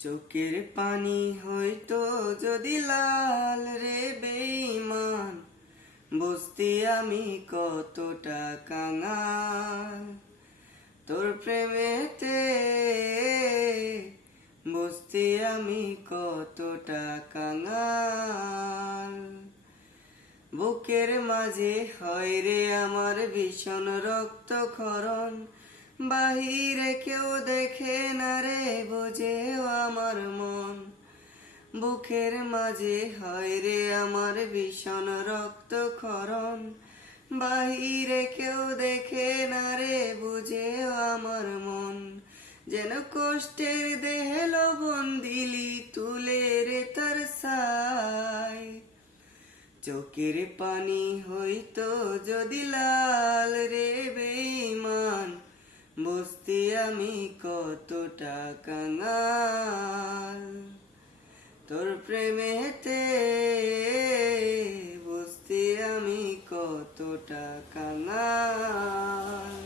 চোখের পানি হইতো যদি লাল রে বেঈমান, বুঝতি আমি কতটা কাঙাল তোর প্রেমেতে, বুঝতি আমি কতটা কাঙাল। বুকের মাঝে হয় রে আমার ভীষণ রক্তক্ষরণ, বাহিরে কেউ দেখে না রে বোঝেও আমার মন। বুকের মাঝে হয় রে আমার ভীষণ রক্তক্ষরণ, বাহিরে কেউ দেখে না রে বুঝেও আমার মন। যেন কষ্টের দেহে লবণ দিলি তুলে রে তার ছাই, চোখের পানি হইতো যদি লাল রে বেঈমান, বুঝতি আমি কতটা কাঙাল তোর প্রেমেতে, বুঝতি আমি কতটা কাঙাল।